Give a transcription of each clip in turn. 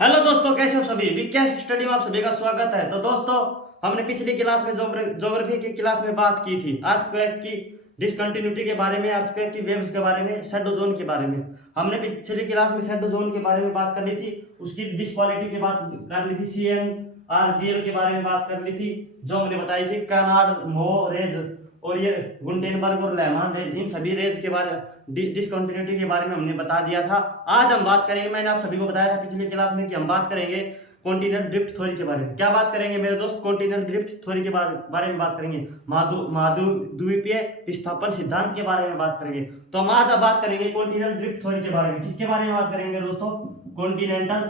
Hello दोस्तों, कैसे हो सभी। विज्ञान स्टडी में आप सभी का स्वागत है। तो दोस्तों, हमने पिछली क्लास में ज्योग्राफी की क्लास में बात की थी अर्थक्वेक की डिसकंटिन्यूटी के बारे में, अर्थक्वेक की वेव्स के बारे में, शैडो जोन के बारे में। हमने पिछली क्लास में शैडो जोन के बारे में बात कर ली थी, उसकी डिस्क्वालिटी की बात कर ली थी, CNRGL के बारे में बात कर ली थी, जो हमने बताई थी कर्नाड मो रेज और ये गुंटेनबर्ग और लेहमान रेज, इन सभी रेज के बारे डिसकंटिन्यूटी के बारे में हमने बता दिया था। आज हम बात करेंगे, मैंने आप सभी को बताया था पिछली क्लास में कि हम बात करेंगे कॉन्टिनेंटल ड्रिफ्ट थ्योरी के बारे में। क्या बात करेंगे मेरे दोस्त? कॉन्टिनेंटल ड्रिफ्ट थ्योरी के बारे में बात करेंगे। महाद्वीपीय विस्थापन सिद्धांत के बारे में बात करेंगे। तो हम आज बात करेंगे कॉन्टिनेंटल ड्रिफ्ट थ्योरी के बारे में। किसके बारे में बात करेंगे दोस्तों? कॉन्टिनेंटल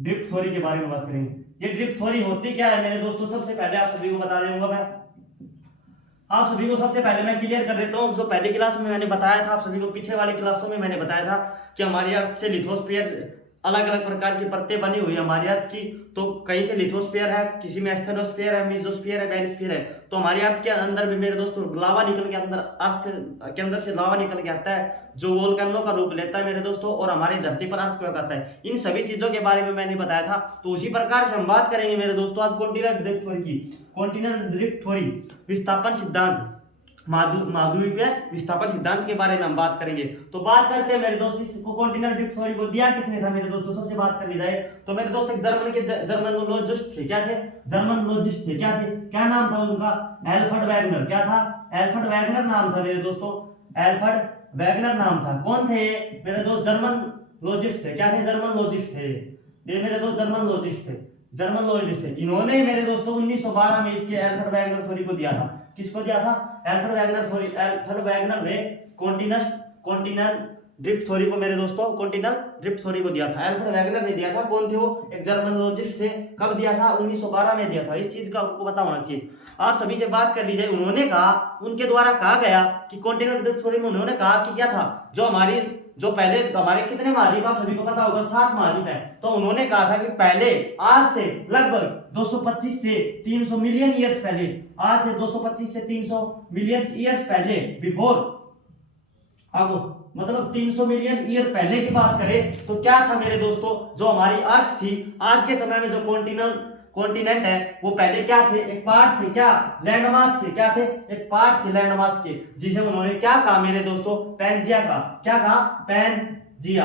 ड्रिफ्ट थ्योरी के बारे में बात करेंगे। ये ड्रिफ्ट थ्योरी होती क्या है मेरे दोस्तों? सबसे पहले आप सभी को बता दूंगा मैं, आप सभी को सबसे पहले मैं क्लियर कर देता हूँ। जो पहली क्लास में मैंने बताया था आप सभी को, पीछे वाली क्लासों में मैंने बताया था कि हमारी अर्थ से लिथोस्फीयर अलग अलग प्रकार की परतें बनी हुई है हमारी अर्थ की। तो कहीं से लिथोस्फीयर है, किसी में एस्थेनोस्फीयर है, मीजोस्फीयर है, बैरिस्फीयर है। तो हमारी अर्थ के अंदर भी मेरे दोस्तों लावा निकल के अंदर, अर्थ से के अंदर से लावा निकल के आता है, जो वोल्केनो का रूप लेता है मेरे दोस्तों, और हमारी धरती पर अर्थ क्यों आता है। इन सभी चीजों के बारे में मैंने बताया था। तो उसी प्रकार से हम बात करेंगे मेरे दोस्तों आज कॉन्टिनेंटल ड्रिफ्ट थ्योरी की। कॉन्टिनेंटल ड्रिफ्ट थ्योरी विस्थापन सिद्धांत, महाद्वीपीय विस्थापन सिद्धांत के बारे में हम बात करेंगे। तो बात करते हैं मेरे दोस्त, इसको कॉन्टिनेंटल ड्रिफ्ट थ्योरी को दिया किसने था मेरे दोस्तों? सबसे बात कर ली जाए तो मेरे दोस्त एक जर्मनोलॉजिस्ट थे। क्या थे? जर्मनोलॉजिस्ट थे। क्या थे? क्या नाम था उनका? Alfred Wagner. क्या था? एल्फ्रेड वैगनर नाम था मेरे दोस्तों। एल्फ्रेड वैगनर नाम था। कौन थे ये मेरे दोस्त? जर्मनोलॉजिस्ट थे। क्या थे? जर्मनोलॉजिस्ट थे ये मेरे दोस्त, जर्मनोलॉजिस्ट थे। जर्मनोलॉजिस्ट थे। इन्होंने मेरे दोस्तों 1912 में इसके एल्फ्रेड वैगनर थ्योरी को दिया था। किसको दिया था? एल्फ्रेड वैगनर ने कॉन्टिनेंटल ड्रिफ्ट थ्योरी को मेरे दोस्तों, कॉन्टिनेंटल ड्रिफ्ट थ्योरी को दिया था। एल्फ्रेड वैगनर ने दिया था। कौन थे वो? एक जर्मनोलॉजिस्ट थे। कब दिया था? 1912 में दिया था। इस चीज का आपको पता होना चाहिए। आप सभी से बात कर लीजिए। उन्होंने कहा, उनके द्वारा कहा गया कि कॉन्टिनेंटल ड्रिफ्ट थ्योरी में उन्होंने कहा कि क्या था, जो पहले हमारे कितने महाद्वीप आप सभी को पता होगा, 7 महाद्वीप है। तो उन्होंने कहा था कि पहले आज से लगभग 225 से 300 मिलियन ईयर्स पहले, आज से 225 से 300 मिलियन ईयर्स पहले, बिफोर, आगो मतलब 300 मिलियन ईयर पहले की बात करें तो क्या था मेरे दोस्तों, जो हमारी अर्थ थी आज के समय में, जो कॉन्टिनेंट है, वो पहले क्या थे? एक पार्ट थे। क्या? लैंडमास के। क्या थे? एक पार्ट थे लैंडमास के, जिसे उन्होंने क्या कहा मेरे दोस्तों? पैंजिया का। क्या कहा? पैंजिया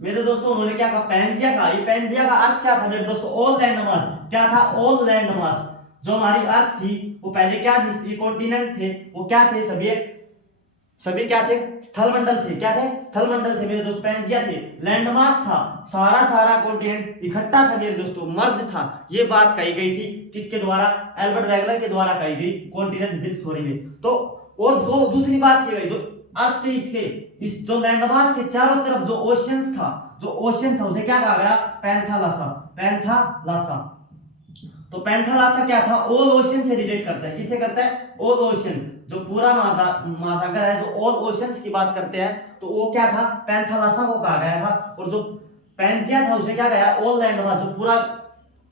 मेरे दोस्तों, उन्होंने क्या कहा? पैंजिया का। ये पैंजिया का अर्थ क्या था मेरे दोस्तों? All land mass. क्या था? All land mass. जो हमारी अर्थ थी वो पहले क्या थी? कॉन्टिनेंट थे। वो क्या थे? सभी क्या थे? स्थल मंडल थे। क्या थे? स्थल मंडल थे मेरे दोस्त। पैंजिया थे। लैंडमास था, सारा कॉन्टिनेंट इकट्ठा था मेरे दोस्तों, मर्ज था। ये बात कही गई थी किसके द्वारा? एल्बर्ट वैगनर के द्वारा कही गई कॉन्टिनेंट ड्रिफ्ट थ्योरी में। तो और दो दूसरी बात की गई, जो अर्थ थे इसके, इस जो लैंडमास के चारों तरफ जो ओशियंस था, जो ओशियन था, उसे क्या कहा गया? पैंथालासा। पैंथालासा। तो पैंथालासा क्या था? ऑल ओशियन से रिलेट करता है। किसे करता है? ऑल ओशियन, जो पूरा महासागर है, जो ऑल ओशियंस की बात करते हैं, तो वो क्या था? पैंथालासा को कहा गया था। और जो पैंजिया था उसे क्या कहा? ऑल लैंडमास,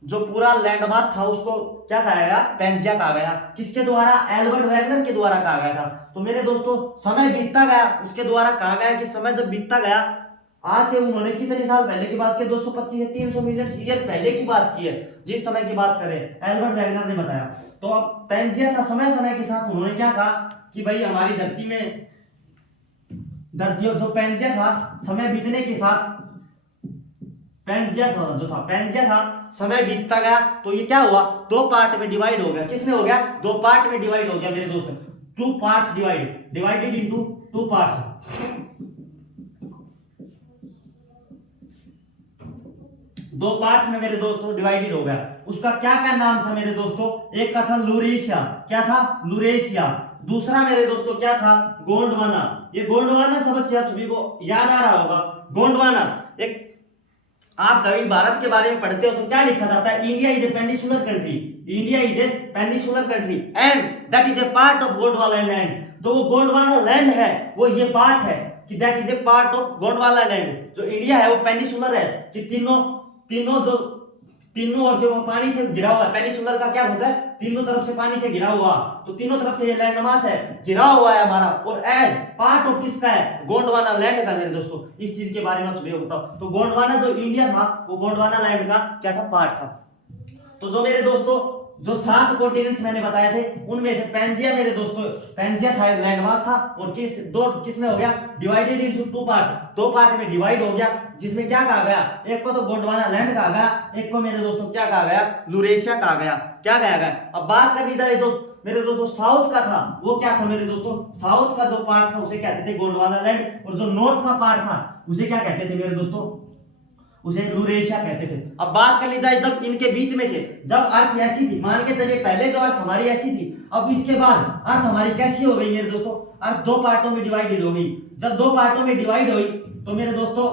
जो पूरा लैंडमास था उसको क्या कहा गया? पैंजिया कहा गया। किसके द्वारा? एल्बर्ट वैगनर के द्वारा कहा गया था। तो मेरे दोस्तों समय बीतता गया, उसके द्वारा कहा गया कि समय जब बीतता गया, आज से उन्होंने कितने साल पहले की बात की? 225 से 300 मिलियन ईयर पहले की बात की है। जिस समय की बात करें, एल्बर्ट वैगनर ने बताया। तो अब पैंजिया था, समय के साथ उन्होंने क्या कहा कि भाई हमारी धरती जो पैंजिया था, समय बीतने के साथ पैंजिया था, समय बीतता गया तो ये क्या हुआ? दो पार्ट में डिवाइड हो गया। किसमें हो गया? दो पार्ट में डिवाइड हो गया मेरे दोस्त। Two parts divided into two parts. दो पार्ट्स में मेरे दोस्तों डिवाइडेड हो गया। उसका क्या क्या नाम था मेरे दोस्तों? एक का था लूरेशिया। क्या था? लूरेशिया। दूसरा मेरे दोस्तों क्या था? गोंडवाना। ये गोंडवाना शब्द से आप सभी को याद आ रहा होगा। गोंडवाना एक, आप कभी भारत के बारे में पढ़ते हो तो क्या लिखा जाता है? India is a peninsular country. India is a peninsular country and that is a part of Gondwana land. तो वो गोंडवाना लैंड है, वो ये पार्ट है कि that is a part of Gondwana land. जो इंडिया है वो पेनिसुलर है, कि तीनों तीनों ओर से वो पानी से घिरा हुआ है। पेनिसुलर का क्या होता है, तीनों तरफ से पानी से घिरा हुआ, तो तीनों तरफ से ये लैंड मास है, घिरा हुआ है हमारा। और एज पार्ट ऑफ किसका है, गोंडवाना लैंड का मेरे दोस्तों। इस चीज के बारे में आप सभी को बताओ। तो गोंडवाना जो इंडिया था वो गोंडवाना लैंड का क्या था, पार्ट था। तो जो मेरे दोस्तों जो 7 कॉन्टिनेंट्स मैंने बताए थे उनमें से पैंजिया मेरे दोस्तों, पैंजिया था लैंडमास था, और किस में हो गया, डिवाइडेड इनटू 2 पार्ट्स, 2 पार्ट में डिवाइड हो गया, जिसमें क्या कहा गया, एक को तो गोंडवाना लैंड कहा गया, एक को मेरे दोस्तों क्या कहा गया, लुरेशिया कहा गया। क्या कहा गया, अब बात कर ली जाए जो मेरे दोस्तों साउथ का था वो क्या था मेरे दोस्तों, साउथ का जो पार्ट था उसे कहते थे गोंडवाना लैंड, और जो नॉर्थ का पार्ट था उसे क्या कहते थे मेरे दोस्तों, उसे लुरेशिया कहते थे। अब बात कर ली जाए जब इनके बीच में से जब अर्थ ऐसी थी, मान के चलिए पहले जो अर्थ हमारी ऐसी थी, अब इसके बाद अर्थ हमारी कैसी हो गई मेरे दोस्तों, अर्थ 2 पार्टों में डिवाइडेड हो गई। जब 2 पार्टों में डिवाइड हुई तो मेरे दोस्तों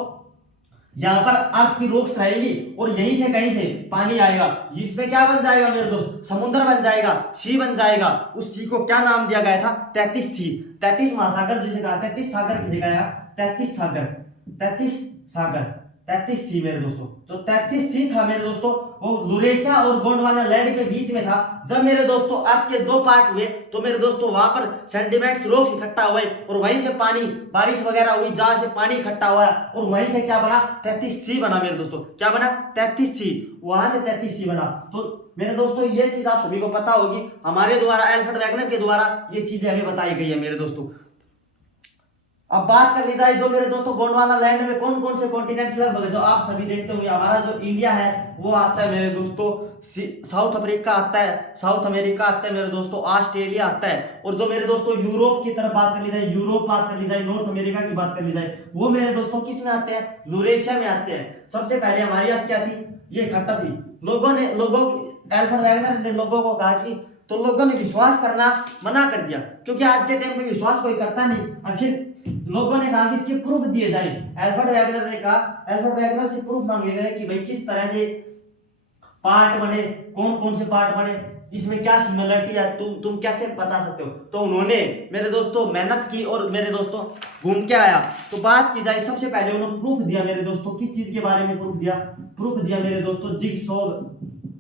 यहाँ पर अर्थ की रोक्स रहेगी और यहीं से कहीं से पानी आएगा, इसमें क्या बन जाएगा मेरे दोस्त, समुद्र बन जाएगा, सी बन जाएगा। उस सी को क्या नाम दिया गया था, 33 सी, 33 महासागर जिसे कहा, 33 सागर किसे कहा, 33 सागर, 33 सागर, 33 सी मेरे दोस्तों। जो 33 सी था मेरे दोस्तों वो लुरेशिया और गोंडवाना लैंड के बीच में था। जब मेरे दोस्तों अर्थ के 2 पार्ट हुए तो मेरे दोस्तों वहां पर सेंटिमेंट्स रॉक्स इकट्ठा हुए और वहीं से पानी बारिश वगैरह हुई, जहां से पानी इकट्ठा हुआ और वहीं से क्या बना, 33 सी बना मेरे दोस्तों। क्या बना, 33 सी, वहां से 33 सी बना। तो मेरे दोस्तों ये चीज आप सभी को पता होगी, हमारे द्वारा एल्फ्रेड वैगनर के द्वारा ये चीजें हमें बताई गई है मेरे दोस्तों। अब बात कर ली जाए जो मेरे दोस्तों गोंडवाना लैंड में कौन कौन से कॉन्टिनेंट्स लगभग जो आप सभी देखते होंगे, हमारा जो इंडिया है वो आता है मेरे दोस्तों, साउथ अफ्रीका आता है, साउथ अमेरिका आता है मेरे दोस्तों, ऑस्ट्रेलिया आता है, और जो मेरे दोस्तों यूरोप की तरफ बात कर ली जाए, यूरोप बात कर ली जाए, नॉर्थ अमेरिका की बात कर ली जाए, वो मेरे दोस्तों किस में आते हैं, लुरेशिया में आते हैं। सबसे पहले हमारी बात क्या थी, ये इकट्ठा थी, एल्फ्रेड वैगनर ने लोगों को कहा कि, तो लोगों ने विश्वास करना मना कर दिया क्योंकि आज के टाइम में विश्वास कोई करता नहीं। और फिर लोगों ने कहा कि इसके प्रूफ दिए जाए। एल्फ्रेड वैगनर ने कहा, एल्फ्रेड वैगनर से प्रूफ मांगे गए कि भाई किस तरह से पार्ट बने, कौन कौन से पार्ट बने, इसमें क्या सिमिलरिटी है, तुम कैसे बता सकते हो। तो उन्होंने मेरे दोस्तों मेहनत की और मेरे दोस्तों घूम के आया। तो बात की जाए सबसे पहले उन्होंने प्रूफ दिया मेरे दोस्तों, किस चीज के बारे में प्रूफ दिया, प्रूफ दिया मेरे दोस्तों जिगसॉ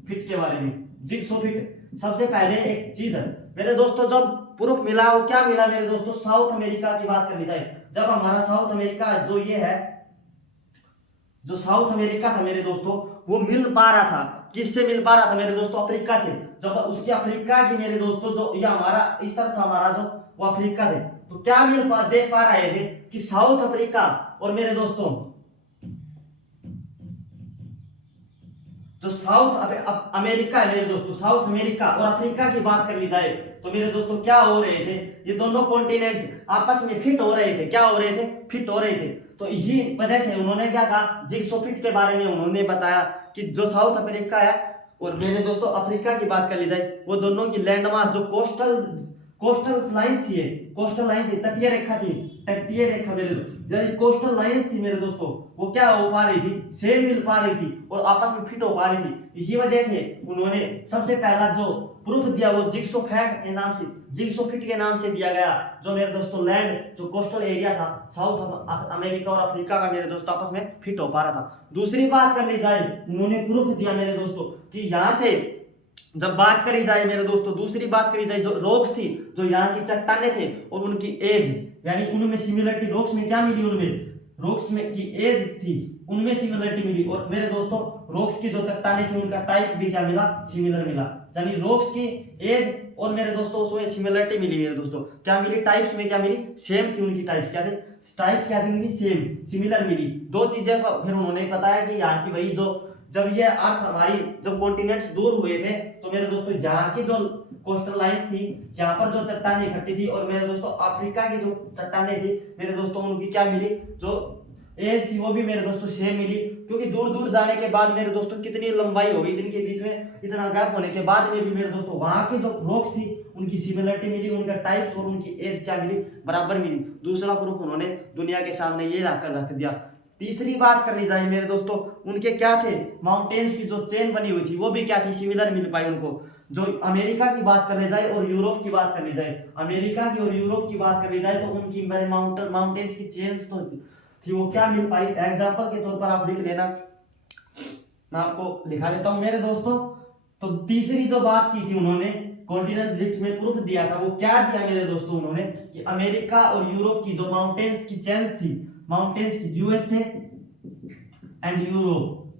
फिट के बारे में। जिगसॉ फिट सबसे पहले एक चीज है मेरे दोस्तों, जब प्रूफ मिला वो क्या मिला मेरे दोस्तों, साउथ अमेरिका की बात कर ली जाए, जब हमारा साउथ अमेरिका जो ये है, जो साउथ अमेरिका था मेरे दोस्तों वो मिल पा रहा था, किससे मिल पा रहा था मेरे दोस्तों, अफ्रीका से। जब उसके अफ्रीका की मेरे दोस्तों जो ये हमारा इस तरफ था हमारा जो वो अफ्रीका थे, तो क्या देख पा रहे थे कि साउथ अफ्रीका और मेरे दोस्तों जो साउथ अमेरिका है मेरे दोस्तों, साउथ अमेरिका और अफ्रीका की बात कर ली जाए तो मेरे दोस्तों क्या हो रहे थे, ये दोनों कॉन्टिनेंट्स आपस में फिट हो रहे थे। क्या हो रहे थे, फिट हो रहे थे। तो इसी वजह से उन्होंने क्या कहा, जिगसॉ फिट के बारे में उन्होंने बताया कि जो साउथ अमेरिका है और मेरे दोस्तों अफ्रीका की बात कर ली जाए, वो दोनों की लैंड मास जो कोस्टल लाइन थी, कोस्टल लाइन थी, तटीय रेखा थी, तटीय रेखा मेरे यानी कोस्टल लाइंस थी मेरे दोस्तों, वो क्या हो पा रही थी, सेम मिल पा रही थी और आपस में फिट हो पा रही थी। इसी वजह से उन्होंने सबसे पहला जो प्रूफ दिया वो जिगसॉ फिट के नाम से, जिगसॉ फिट के नाम से दिया गया, जो मेरे दोस्तों लैंड जो कोस्टल एरिया था साउथ अमेरिका और अफ्रीका का मेरे दोस्तों आपस में फिट हो पा रहा था। दूसरी बात कर ली जाए, उन्होंने प्रूफ दिया मेरे दोस्तों कि यहाँ से जब बात करी जाए मेरे दोस्तों, दूसरी बात करी जाए जो रॉक्स थी, जो यहाँ की चट्टाने थे और उनकी एज, यानी उनमें सिमिलरिटी, रॉक्स में क्या मिली, उनमें रॉक्स में की एज थी उनमें सिमिलरिटी मिली, और मेरे दोस्तों रॉक्स की जो चट्टाने थी उनका टाइप भी क्या मिला, सिमिलर मिला, यानी रॉक्स की एज और मेरे दोस्तों उसमें सिमिलरिटी मिली मेरे दोस्तों। क्या मिली, टाइप्स में क्या मिली, सेम थी उनकी टाइप्स, क्या थे, टाइप्स क्या थी उनकी, सेम, सिमिलर मिली। दो चीजें फिर उन्होंने बताया कि यहाँ की वही जो जब ये अर्थ हमारी जब कॉन्टिनेंट्स दूर हुए थे तो मेरे दोस्तों जहाँ की जो कोस्टल लाइंस थी, यहाँ पर जो चट्टानें इकट्ठी थी, और मेरे दोस्तों अफ्रीका की जो चट्टानें थी मेरे दोस्तों उनकी क्या मिली, जो एज थी वो भी मेरे दोस्तों सेम मिली। क्योंकि दूर दूर जाने के बाद मेरे दोस्तों कितनी लंबाई हो गई, इनके बीच में इतना गैप होने के बाद में भी मेरे दोस्तों वहां की जो रॉक्स थी उनकी सिमिलरिटी मिली, उनका टाइप्स और उनकी एज क्या मिली, बराबर मिली। दूसरा प्रूफ उन्होंने दुनिया के सामने ये लाकर रख दिया। तीसरी बात कर ली जाए मेरे दोस्तों, उनके क्या थे, माउंटेन्स की जो चेन बनी हुई थी वो भी क्या थी, सिमिलर मिल पाई उनको। जो अमेरिका की बात कर ली जाए और यूरोप की बात कर ली जाए, अमेरिका की और यूरोप की बात कर ली जाए तो उनकी माउंटेन्स की चेन्स तो थी वो क्या मिल पाई। एग्जाम्पल के तौर पर आप लिख लेना, मैं आपको लिखा लेता हूं मेरे दोस्तों। तो तीसरी जो बात की थी उन्होंने कॉन्टिनेंटल ड्रिफ्ट में प्रूफ दिया था, वो क्या दिया मेरे दोस्तों उन्होंने कि अमेरिका और यूरोप की जो माउंटेन्स की चेन्स थी, माउंटेन्स की यूएसए एंड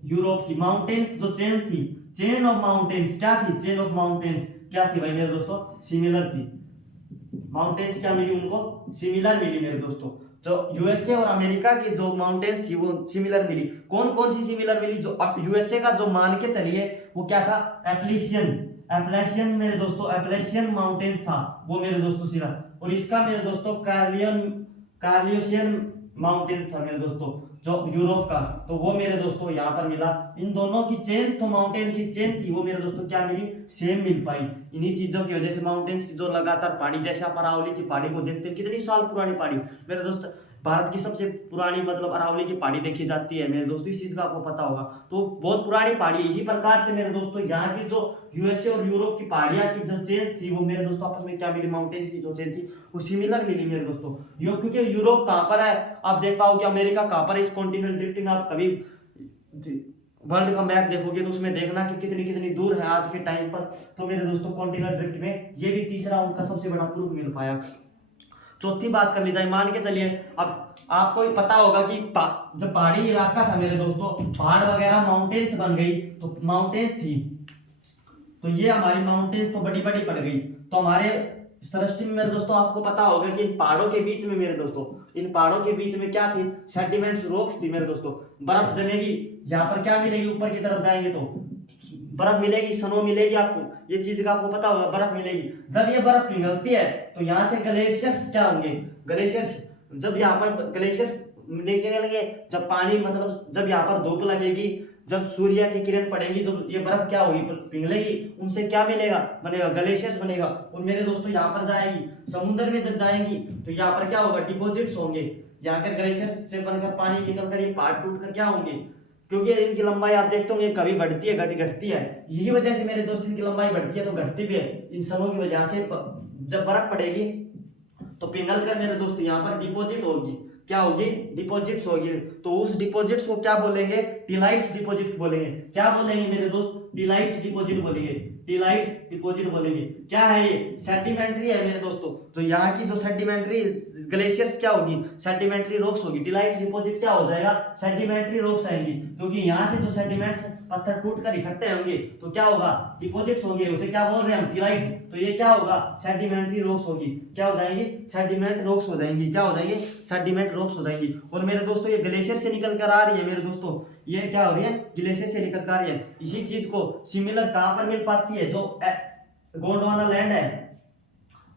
यूरोप की माउंटेन्स जो चेन थी, चेन ऑफ माउंटेन्स क्या थी, चेन ऑफ माउंटेन्स क्या थी भाई मेरे दोस्तों, सिमिलर थी। माउंटेन्स क्या मिली उनको, सिमिलर मिली मेरे दोस्तों। जो यूएसए और अमेरिका की जो माउंटेन्स थी वो सिमिलर मिली। कौन कौन सी सिमिलर मिली, जो यूएसए का जो मान के चलिए वो क्या था, एप्लेशियन मेरे दोस्तों, एप्लेशियन माउंटेन्स था वो मेरे दोस्तों सिमिलर। और इसका मेरे दोस्तों कार्लियोशियन माउंटेन्स था मेरे दोस्तों जो यूरोप का, तो वो मेरे दोस्तों यहाँ पर मिला। इन दोनों की चेन्स, तो माउंटेन की चेन थी वो मेरे दोस्तों क्या मिली, सेम मिल पाई। इन्हीं चीजों की वजह से माउंटेन्स की जो लगातार पहाड़ी, जैसे आप अरावली की पहाड़ी को देखते हैं, कितनी साल पुरानी पहाड़ी मेरे दोस्त, भारत की सबसे पुरानी मतलब अरावली की पहाड़ी देखी जाती है मेरे दोस्तों, इस चीज का आपको पता होगा। तो बहुत पुरानी पहाड़ी है। इसी प्रकार से मेरे दोस्तों यहाँ की जो यूएसए और यूरोप की पहाड़ियां की जो चेन थी वो मेरे दोस्तों आपस में क्या मिली, माउंटेन्स की जो चेन थी वो सिमिलर मिली मेरे दोस्तों। क्योंकि यूरोप कहाँ पर है, आप देख पाओगे अमेरिका कहाँ पर है, इस कॉन्टिनेंटल ड्रिफ्ट में आप कभी वर्ल्ड का मैप देखोगे तो उसमें देखना कि कितनी कितनी दूर है आज के टाइम पर। तो मेरे दोस्तों कॉन्टिनेंटल ड्रिफ्ट में ये भी तीसरा उनका सबसे बड़ा प्रूफ मिल पाया। चौथी बात कर ली जाए, मान के चलिए अब आपको ही पता होगा कि जब पहाड़ी इलाका था मेरे दोस्तों, पहाड़ वगैरह माउंटेन्स बन गई, तो माउंटेन्स थी, तो ये हमारी माउंटेन्स तो बड़ी बड़ी पड़ गई। तो हमारे सृष्टि में मेरे दोस्तों आपको पता होगा कि इन पहाड़ों के बीच में मेरे दोस्तों, इन पहाड़ों के बीच में क्या थी, सेडिमेंट्स, रॉक्स थी मेरे दोस्तों। बर्फ जमेगी, यहाँ पर क्या मिलेगी, ऊपर की तरफ जाएंगे तो बर्फ मिलेगी, स्नो मिलेगी आपको, ये चीज का आपको पता होगा, बर्फ मिलेगी। जब ये बर्फ पिघलती है तो यहाँ से ग्लेशियर्स क्या होंगे, ग्लेशियर्स, जब यहाँ पर ग्लेशियर्स निकलेंगे, जब पानी मतलब जब यहाँ पर धूप लगेगी, जब सूर्य की किरण पड़ेगी, जब ये बर्फ क्या होगी, पिघलेगी, उनसे क्या मिलेगा, बनेगा, ग्लेशियर्स बनेगा। और मेरे दोस्तों यहाँ पर जाएगी, समुद्र में जब जाएंगी तो यहाँ पर क्या होगा, डिपॉजिट्स होंगे, यहाँ के ग्लेशियर्स से बनकर पानी निकल कर ये पहाड़ टूट कर क्या होंगे, क्योंकि इनकी लंबाई आप देखते होंगे कभी बढ़ती है घटती है, यही वजह से मेरे दोस्त इनकी लंबाई बढ़ती है तो घटती भी है इन सबों की वजह से। जब बर्फ पड़ेगी तो पिघल कर मेरे दोस्त यहाँ पर डिपॉजिट होगी, क्या होगी, डिपॉजिट्स होगी। तो उस डिपॉजिट्स को क्या बोलेंगे, टिलाइट्स डिपॉजिट बोलेंगे। क्या बोलेंगे मेरे दोस्त, टिलाइट्स डिपॉजिट बोलेंगे, टिलाइट्स डिपॉजिट बोलेंगे। क्या है ये, सेडिमेंट्री है मेरे दोस्तों। तो यहाँ की जो सेडिमेंट्री ग्लेशियर्स क्या होगी, सेडिमेंट्री रॉक्स होगी। टिलाइट्स डिपॉजिट क्या हो जाएगा, सेडिमेंट्री रॉक्स आएंगी, क्योंकि यहाँ से जो सेडिमेंट्स पत्थर टूट कर इकट्ठे होंगे तो क्या होगा, डिपॉजिट्स होंगे, उसे क्या बोल रहे हैं हम, टिलाइट्स। तो ये क्या होगा, सेडिमेंट्री रॉक्स होगी, क्या हो जाएंगी, सेडिमेंट रॉक्स हो जाएंगी, क्या हो जाएंगी, सेडिमेंट रॉक्स हो जाएंगी। और मेरे दोस्तों ये ग्लेशियर से निकल कर आ रही है मेरे दोस्तों, ये क्या हो रही है, ग्लेशियर से निकल कर आ रही है। इसी चीज को सिमिलर कहां पर मिल पाती है, जो गोंडवाना लैंड है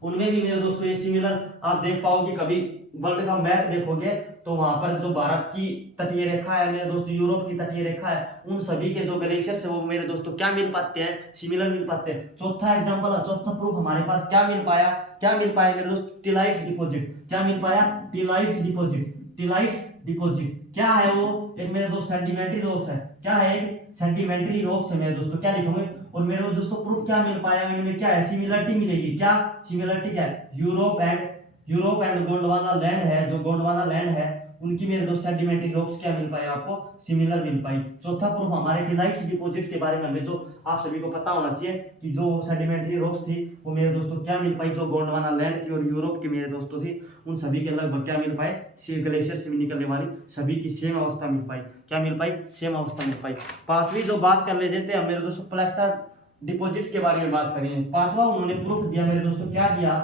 उनमें भी मेरे दोस्तों ये सिमिलर आप देख पाओगे। कभी वर्ल्ड का मैप देखोगे तो वहां पर जो भारत की तटीय रेखा है मेरे दोस्तों, यूरोप की तटीय रेखा है, उन सभी के जो ग्लेशियर्स है वो मेरे दोस्तों क्या मिल पाते हैं, सिमिलर मिल पाते हैं। चौथा एग्जांपल, चौथा प्रूफ हमारे पास क्या मिल पाया मेरे दोस्त, टिलाइट्स डिपॉजिट। क्या मिल पाया, टिलाइट्स डिपॉजिट। टिलाइट्स डिपॉजिट क्या है वो, एक मेरे दोस्त सेडिमेंट्री रॉक्स है। क्या है, एक सेडिमेंट्री रॉक्स है मेरे दोस्तों, क्या लिखोगे। और मेरे दोस्तों प्रूफ क्या मिल पाया, इनमें क्या है, सिमिलरिटी मिलेगी। क्या सिमिलरिटी, क्या है, यूरोप एंड गोंडवाना लैंड है, जो गोंडवाना लैंड है उनकी मेरे दोस्त सेडिमेंट्री रॉक्स क्या मिल पाए आपको, सिमिलर मिल पाई। चौथा प्रूफ हमारे टिलाइट्स डिपॉजिट के बारे में हमें जो आप सभी को पता होना चाहिए कि जो सेडिमेंट्री रॉक्स थी वो मेरे दोस्तों क्या मिल पाई, जो गोंडवाना लैंड थी और यूरोप की मेरे दोस्तों थी, उन सभी के लगभग क्या मिल पाए, ग्लेशियर से निकलने वाली सभी की सेम अवस्था मिल पाई। क्या मिल पाई, सेम अवस्था मिल पाई। पांचवी जो बात कर ले जाते हैं मेरे दोस्तों, प्लेसर डिपॉजिट्स के बारे में बात करेंगे। पांचवा उन्होंने प्रूफ दिया मेरे दोस्तों, क्या दिया,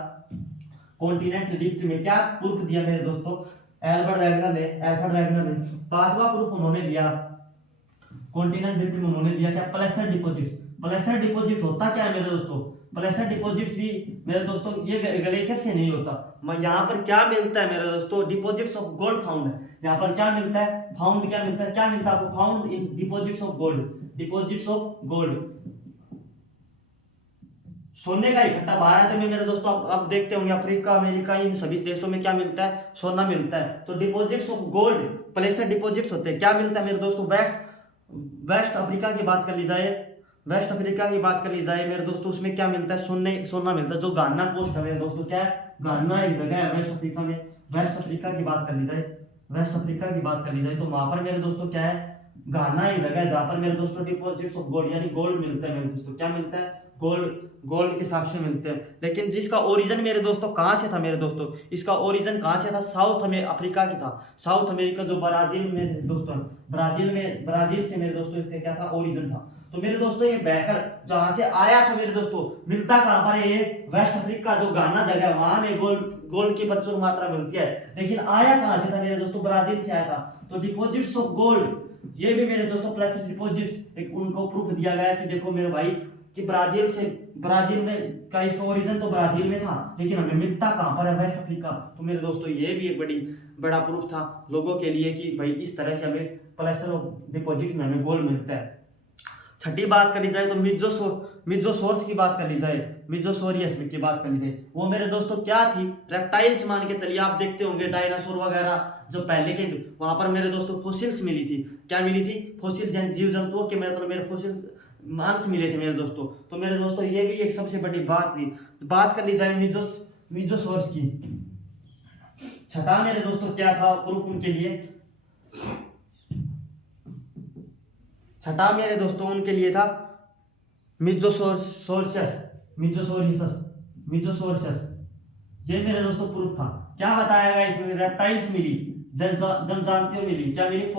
कॉन्टिनेंटल ड्रिफ्ट में क्या प्रूफ दिया मेरे दोस्तों, एल्बर्ट वैगनर ने पांचवा प्रूफ उन्होंने दिया कॉन्टिनेंटल ड्रिफ्ट में, उन्होंने दिया क्या, प्लेसर डिपॉजिट। प्लेसर डिपॉजिट होता क्या है मेरे दोस्तों, प्लेसर डिपॉजिट्स भी मेरे दोस्तों ये ग्लेशियर से नहीं होता। यहाँ पर क्या मिलता है मेरे दोस्तों, डिपॉजिट्स ऑफ गोल्ड फाउंड है। यहाँ पर क्या मिलता है, फाउंड क्या मिलता है, क्या मिलता है आपको, found in deposits of gold, deposits of gold, सोने का इकट्ठा। भारत में मेरे दोस्तों आप देखते होंगे अफ्रीका, अमेरिका, इन सभी देशों में क्या मिलता है, सोना मिलता है। तो डिपॉजिट्स ऑफ गोल्ड प्लेसर डिपॉजिट्स होते हैं। क्या मिलता है मेरे दोस्तों, वेस्ट अफ्रीका की बात कर ली जाए, वेस्ट अफ्रीका की बात कर ली जाए मेरे दोस्तों, उसमें क्या मिलता है, सोना मिलता है। जो गाना कोस्ट है मेरे दोस्तों, क्या है, गाना एक जगह है वेस्ट अफ्रीका में। वेस्ट अफ्रीका की बात कर ली जाए, वेस्ट अफ्रीका की बात कर ली जाए तो वहां पर मेरे दोस्तों क्या है, घाना ही जगह है जहाँ पर मेरे दोस्तों डिपॉजिट्स ऑफ गोल्ड यानी गोल्ड मिलता है मेरे दोस्तों। क्या मिलता है? गोल्ड। गोल्ड के साक्ष्य मिलते हैं। लेकिन जिसका ओरिजिन मेरे दोस्तों कहाँ से था मेरे दोस्तों, इसका ओरिजिन कहाँ से था? साउथ अफ्रीका की था। साउथ अमेरिका जो ब्राजील में दोस्तों, ब्राजील से मेरे दोस्तों इसका क्या था? ओरिजिन था। तो मेरे दोस्तों ये बैकर जहां से आया था मेरे दोस्तों, मिलता कहां पर है? ये वेस्ट अफ्रीका जो गाना जगह है वहां में गोल्ड की प्रचुर मात्रा मिलती है। लेकिन आया कहां से था मेरे दोस्तों? ब्राजील से आया था। तो डिपॉजिट्स ऑफ गोल्ड, ये भी मेरे दोस्तों प्लस डिपॉजिट्स एक उनको प्रूफ दिया गया कि देखो मेरे भाई कि ब्राजील में का इसका ओरिजिन तो ब्राजील में था, लेकिन हमें मिलता कहां पर है? West Africa. तो मेरे दोस्तों ये भी एक बड़ा प्रूफ था लोगों के लिए कि भाई इस तरह से हमें प्लस डिपॉजिट में हमें गोल्ड मिलता है। छठी बात करी जाए तो मिजोसोर्स की बात कर ली जाए, मिजोसोरियस की बात कर ली जाए, वो मेरे दोस्तों क्या थी? रेप्टाइल्स मान के चलिए। आप देखते होंगे डायनासोर वगैरह जो पहले के, वहां पर मेरे दोस्तों फोसिल्स मिली थी। क्या मिली थी? फोसिल्स यानी जीव जंतुओं के मेरे फोसिल्स मांस मिले थे मेरे दोस्तों। तो मेरे दोस्तों ये भी एक सबसे बड़ी बात थी। बात कर ली जाए मिजोसोर्स की। छठा मेरे दोस्तों क्या था प्रूफ उनके लिए? छठा मेरे दोस्तों उनके लिए था मिजोसोरियस। ये मेरे दोस्तों प्रूफ था। क्या बताया गया इसमें? रेप्टाइल्स मिली, जनजातियों मिली। क्या मिली?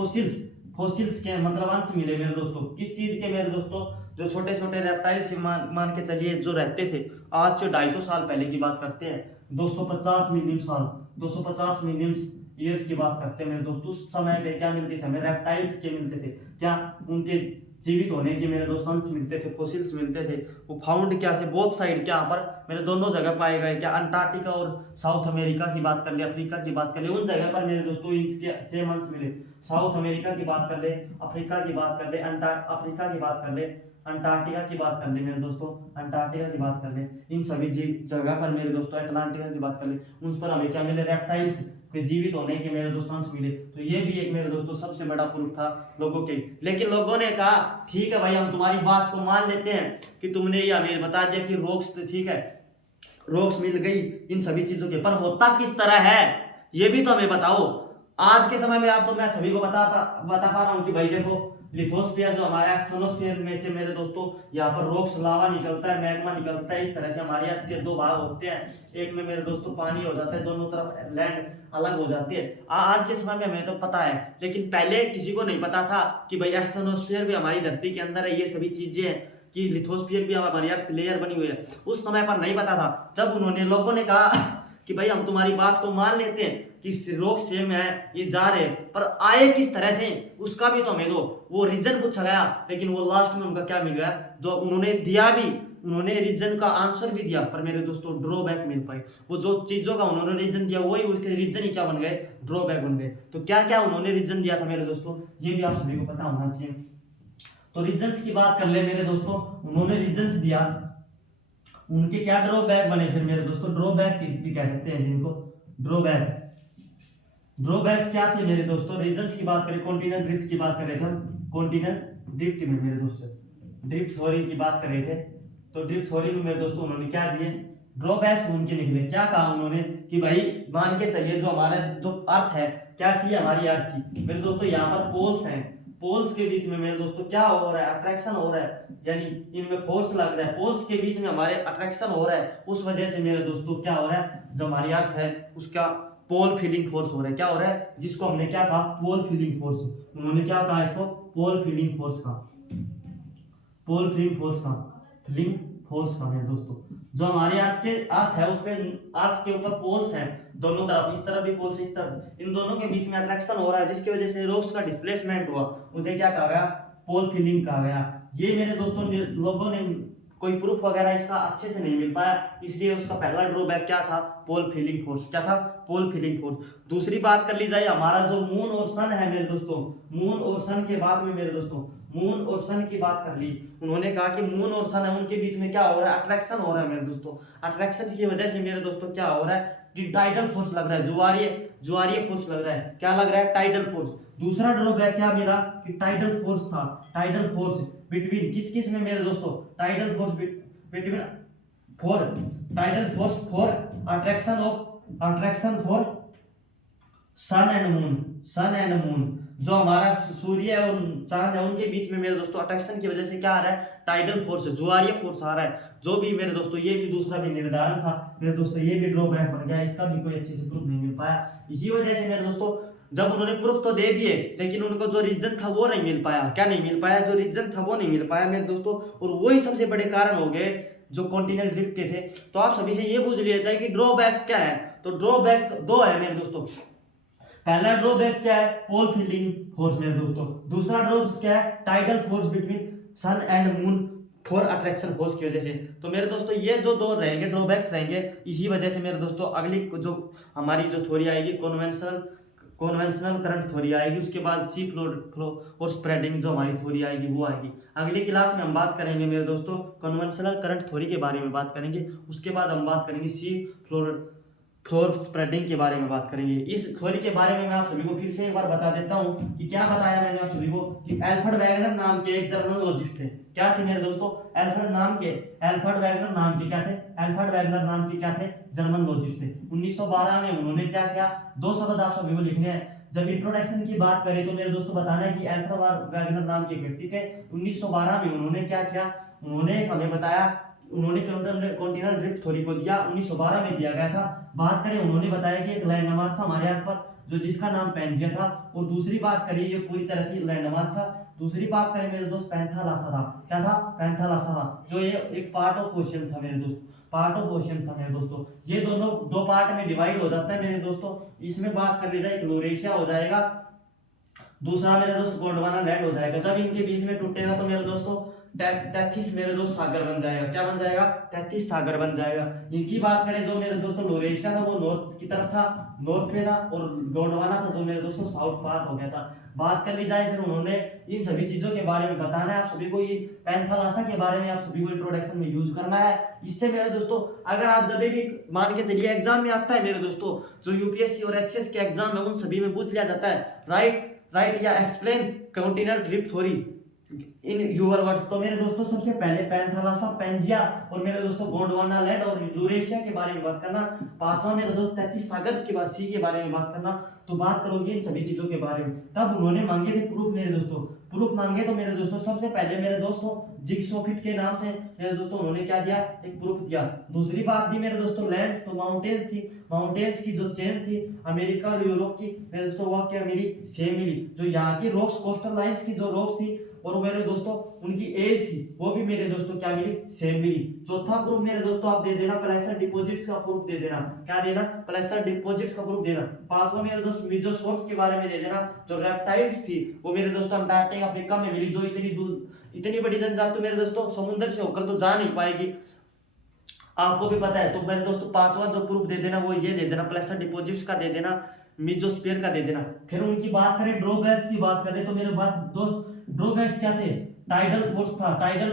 फोसिल्स के मतलब अंश मिले मेरे दोस्तों। किस चीज के मेरे दोस्तों? जो छोटे छोटे रेप्टाइल्स मान के चलिए जो रहते थे, आज से 250 साल पहले की बात करते हैं, 250 मिलियन साल, 250 मिलियन ईयर्स की बात करते हैं मेरे दोस्तों। उस समय पे क्या मिलते थे हमें? रेप्टाइल्स के मिलते थे। क्या? उनके जीवित होने के मेरे दोस्तों अंश मिलते थे, फोसिल्स मिलते थे। वो फाउंड क्या थे? बोथ साइड, क्या पर मेरे दोनों जगह पाए गए। क्या? अंटार्कटिका और साउथ अमेरिका की बात कर ले, अफ्रीका की बात कर ले, उन जगह पर मेरे दोस्तों इनके सेम अंश मिले। साउथ अमेरिका की बात कर ले, अफ्रीका की बात कर ले, अफ्रीका की बात कर ले, अंटार्कटिका की बात कर ले मेरे दोस्तों, अंटार्कटिका की बात कर ले, इन सभी जगह पर मेरे दोस्तों, अटलांटिका की बात कर ले, उन पर हमें क्या मिले? रेप्टाइल्स के जीवित होने के मेरे दोस्तों अंश मिले। तो ये भी एक मेरे दोस्तों सबसे बड़ा प्रूफ था लोगों के। लेकिन लोगों ने कहा ठीक है भाई हम तुम्हारी बात को मान लेते हैं कि तुमने ये हमें बता दिया कि रॉक्स, ठीक है रॉक्स मिल गई इन सभी चीजों के, पर होता किस तरह है ये भी तो हमें बताओ। आज के समय में आप तो मैं सभी को बता पा रहा हूँ कि भाई देखो लिथोस्फीयर जो हमारा एस्थेनोस्फीयर में से मेरे दोस्तों यहाँ पर रॉक्स लावा निकलता है, मैग्मा निकलता है। इस तरह से हमारे अर्थ के दो भाग होते हैं, एक में मेरे दोस्तों पानी हो जाता है, दोनों तरफ लैंड अलग हो जाती है। आज के समय में हमें तो पता है, लेकिन पहले किसी को नहीं पता था कि भाई एस्थेनोस्फीयर भी हमारी धरती के अंदर है, ये सभी चीजें हैं कि लिथोस्फीयर भी हमारी अर्थ लेयर बनी हुई है। उस समय पर नहीं पता था। जब उन्होंने लोगों ने कहा कि भाई हम तुम्हारी बात को मान लेते हैं कि रोग सेम है, ये जा रहे, पर आए किस तरह से उसका भी तो हमें दो। वो रीजन पूछा गया, लेकिन वो लास्ट में उनका क्या मिल गया? जो उन्होंने दिया भी, उन्होंने रीजन का आंसर भी दिया, पर मेरे दोस्तों ड्रॉबैक मिल पाए। वो जो चीजों का उन्होंने रीजन दिया वही उसके रीजन ही क्या बन गए? ड्रॉबैक बन गए। तो क्या क्या उन्होंने रीजन दिया था मेरे दोस्तों, ये भी आप सभी को पता होना चाहिए। तो रीजन्स की बात कर ले मेरे दोस्तों, उन्होंने रीजन्स दिया, उनके क्या ड्रॉबैक बने फिर मेरे दोस्तों? ड्रॉबैक भी कह सकते हैं जिनको, ड्रॉबैक्स क्या थे मेरे दोस्तों? रीजन्स की बात करें, कॉन्टिनेंट ड्रिफ्ट की बात कर रहे थे हम, कॉन्टिनेंट ड्रिफ्ट में मेरे दोस्तों ड्रिफ्ट थ्योरी की बात कर रहे थे। तो ड्रिफ्ट थ्योरी में मेरे दोस्तों उन्होंने क्या दिए? ड्रॉबैक्स उनके निकले। क्या कहा उन्होंने कि भाई मान के चलिए जो हमारा जो अर्थ है, क्या थी हमारी अर्थ थी मेरे दोस्तों, यहाँ पर पोल्स हैं, पोल्स के बीच में मेरे दोस्तों क्या हो रहा है? अट्रैक्शन हो रहा है, यानी इनमें फोर्स लग रहा है, पोल्स के बीच में हमारे अट्रैक्शन हो रहा है। उस वजह से मेरे दोस्तों क्या हो रहा है? जो हमारी अर्थ है उसका पोल फीलिंग फोर्स हो रहा है। क्या हो रहा है? जिसको हमने क्या कहा? पोल फीलिंग फोर्स। उन्होंने क्या कहा इसको? पोल फीलिंग फोर्स का, पोल फीलिंग फोर्स का मेरे दोस्तों। जो हमारे अर्थ है उसमें अर्थ के ऊपर पोल्स हैं दोनों तरफ, इस तरफ भी पोल्स, इस तरफ, इन दोनों के बीच में अट्रैक्शन हो रहा है, जिसकी वजह से रॉक्स का डिस्प्लेसमेंट हुआ, मुझे क्या कहा गया? पोल फीलिंग कहा गया। ये मेरे दोस्तों लोगों ने कोई प्रूफ वगैरह इसका अच्छे से नहीं मिल पाया, इसलिए उसका पहला ड्रॉबैक क्या था? पोल फीलिंग फोर्स। क्या था? पोल फीलिंग फोर्स। दूसरी बात कर ली जाए, हमारा जो मून और सन है मेरे दोस्तों, मून और सन के बाद में मेरे दोस्तों, मून और सन की बात कर ली। उन्होंने कहा कि मून और सन है उनके बीच में क्या हो रहा है? अट्रैक्शन हो रहा है मेरे दोस्तों। अट्रैक्शन की वजह से मेरे दोस्तों क्या हो रहा है? टाइडल फोर्स लग रहा है, ज्वारीय फोर्स लग रहा है। क्या लग रहा है? Tidal force. दूसरा ड्रॉबैक क्या मेरा? कि टाइडल फोर्स था, टाइडल फोर्स बिटवीन किस में मेरे दोस्तों? Tidal force between for, tidal force for attraction for sun and moon, जो हमारा सूर्य और चांद है उनके बीच में मेरे दोस्तों अट्रैक्शन की वजह से क्या आ रहा है, टाइडल फोर्स, ज्वारीय फोर्स आ रहा है। जो भी मेरे दोस्तों ये भी दूसरा भी निर्धारण था मेरे दोस्तों, ये भी ड्रॉबैक बन गया, इसका भी कोई अच्छे से प्रूफ नहीं मिल पाया। इसी वजह से मेरे दोस्तों जब उन्होंने प्रूफ तो दे दिए लेकिन उनको जो रीजन था वो नहीं मिल पाया। क्या नहीं मिल पाया, जो रीजन था वो नहीं मिल पाया मेरे दोस्तों, और वही सबसे बड़े कारण हो गए जो कॉन्टिनेंटल ड्रिफ्ट के थे। तो आप सभी से ये पूछ लिया जाए कि ड्रॉबैक्स क्या है, तो ड्रॉबैक्स दो है मेरे दोस्तों। पहला ड्रॉबैक्स क्या है, पोल फील्डिंग फोर्स मेरे दोस्तों। दूसरा ड्रॉबैक्स क्या है, tidal force between sun and moon for attraction force की वजह से। तो मेरे दोस्तों ये जो दो रहेंगे ड्रॉबैक्स रहेंगे, इसी वजह से मेरे दोस्तों अगली जो हमारी जो थ्योरी आएगी कॉन्वेंशनल करंट थ्योरी आएगी, उसके बाद सी फ्लो और स्प्रेडिंग जो हमारी थ्योरी आएगी वो आएगी। अगली क्लास में हम बात करेंगे मेरे दोस्तों कॉन्वेंशनल करंट थ्योरी के बारे में बात करेंगे, उसके बाद हम बात करेंगे सी फ्लोर स्प्रेडिंग के बारे में बात करेंगे। इस थ्योरी के बारे में मैं आप सभी को फिर से एक बार बता देता हूं कि क्या बताया मैंने आप सभी को कि एल्फ्रेड वैगनर नाम के एक जर्मनोलॉजिस्ट थे। क्या थे मेरे दोस्तों, एल्फ्रेड वैगनर नाम के क्या थे, एल्फ्रेड वैगनर नाम के क्या थे, जर्मनोलॉजिस्ट थे। 1912 में उन्होंने क्या किया, दो शब्द आप सभी को लिखने हैं। जब इंट्रोडक्शन की बात करें तो मेरे दोस्तों बताना है कि एल्फ्रेड वैगनर नाम के व्यक्ति थे। 1912 में उन्होंने क्या किया, उन्होंने हमें बताया, उन्होंने कॉन्टिनेंटल ड्रिफ्ट थ्योरी को दिया, 1912 में दिया गया था। बात करें उन्होंने बताया कि एक लैंडमास था हमारे अर्थ पर जो जिसका नाम पेंजिया था, और दूसरी बात करें ये पूरी तरह से लैंडमास था। दूसरी बात करें मेरे दोस्त पैंथालासा था। क्या था, पैंथालासा था, जो ये एक पार्ट ऑफ ओशियन था मेरे दोस्त, पार्ट ऑफ ओशियन था मेरे दोस्तों। ये दोनों दो पार्ट में डिवाइड हो जाता है मेरे दोस्तों। इसमें बात कर ली जाए यूरेशिया हो जाएगा, दूसरा मेरे दोस्त गोंडवाना लैंड हो जाएगा। जब इनके बीच में टूटेगा तो मेरे दोस्तों 33 मेरे दोस्त सागर बन जाएगा। क्या बन जाएगा, 33 सागर बन जाएगा। इनकी बात करें जो मेरे दोस्तों लोरेशिया था वो नॉर्थ की तरफ था, नॉर्थ में था, और गोंडवाना था जो मेरे दोस्तों साउथ पार्ट हो गया था। बात कर ली जाए फिर उन्होंने इन सभी चीजों के बारे में बताना है आप सभी को। ये पैंथालासा के बारे में आप सभी को इंट्रोडक्शन में यूज करना है। इससे मेरे दोस्तों अगर आप जब भी मान के चलिए एग्जाम में आता है मेरे दोस्तों, जो यूपीएससी और एचसीएस के एग्जाम है उन सभी में पूछ लिया जाता है राइट या explain continental drift theory in your words. तो मेरे दोस्तों सबसे पहले पैंथालासा, पेंजिया और मेरे दोस्तों गोंडवाना लैंड और यूरेशिया के बारे में बात करना। पांचवा मेरे दोस्त 33 सागर के बाद सी के बारे में बात करना। तो बात करोगे इन सभी चीजों के बारे में। तब उन्होंने मांगे थे प्रूफ मेरे दोस्तों, प्रूफ मांगे तो मेरे दोस्तों सबसे पहले मेरे दोस्तों जिग्सॉ फिट के नाम से मेरे दोस्तों उन्होंने क्या दिया, एक प्रूफ दिया। दूसरी बात दी मेरे दोस्तों लैंड्स, तो माउंटेन्स थी, माउंटेन्स की जो चेन थी अमेरिका और यूरोप की मेरे दोस्तों वो क्या मिली, सेम मिली। जो यहाँ की रॉक्स कोस्टल लाइंस की जो रॉक्स थी और मेरे दोस्तों उनकी एज थी वो भी मेरे दोस्तों क्या मिली, सेम मिली। चौथा प्रूफ मेरे दोस्तों आप दे देना प्लेसर डिपॉजिट्स का प्रूफ दे देना। क्या देना, प्लेसर डिपॉजिट्स का प्रूफ देना। पांचवा मेरे दोस्त मीजोसोर्स के बारे में दे देना। जो रेप्टाइल्स थी वो मेरे दोस्तों अंटार्कटिका अफ्रीका में मिली, जो इतनी बड़ी जनजाति मेरे दोस्तों समुद्र से होकर तो जा नहीं पाएगी, आपको भी पता है। तो मेरे दोस्तों पांचवा जो प्रूफ दे देना वो ये दे देना, प्लेसर डिपॉजिट्स का दे देना, मीजोस्फीयर का दे देना। फिर उनकी बात करें ड्रॉबैक्स की बात करें तो मेरे बात दोस्त ड्रॉबैक्स क्या थे, टाइडल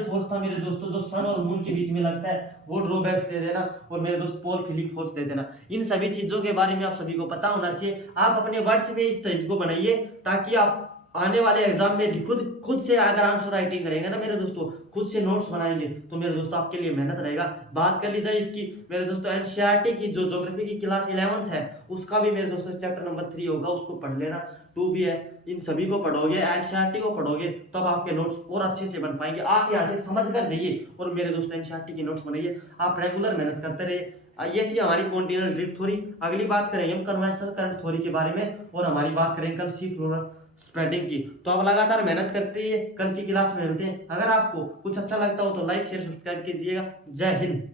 फोर्स था मेरे दोस्तों जो सन और मून के बीच में लगता है, वो ड्रॉबैक्स दे देना। और मेरे दोस्त पोल फील्डिंग फोर्स दे देना। इन सभी चीजों के बारे में आप सभी को पता होना चाहिए। आप अपने वर्ड्स में इस चीज को बनाइए ताकि आप आने वाले एग्जाम में खुद से अगर आंसर राइटिंग करेंगे ना मेरे दोस्तों, खुद से नोट्स बनाएंगे तो मेरे दोस्तों आपके लिए मेहनत रहेगा। बात कर ली जाए इसकी मेरे दोस्तों एनसीईआरटी की जो ज्योग्राफी की क्लास 11th है उसका भी मेरे दोस्तों चैप्टर नंबर 3 होगा, उसको पढ़ लेना। 2 भी है, इन सभी को पढ़ोगे, एनसीईआरटी को पढ़ोगे तब आपके नोट्स और अच्छे से बन पाएंगे। आप यहाँ से समझ कर जाइए और मेरे दोस्तों एनसीईआरटी की नोट्स बनाइए। आप रेगुलर मेहनत करते रहिए। ये थी हमारी कॉन्टिनेंटल ड्रिफ्ट थ्योरी। अगली बात करेंगे हम कन्वेंशनल करंट थ्योरी के बारे में और हमारी बात करेंगे कल सी फ्लोर स्प्रेडिंग की। तो आप लगातार मेहनत करते हैं, कल की क्लास में मिलते हैं। अगर आपको कुछ अच्छा लगता हो तो लाइक शेयर सब्सक्राइब कीजिएगा। जय हिंद।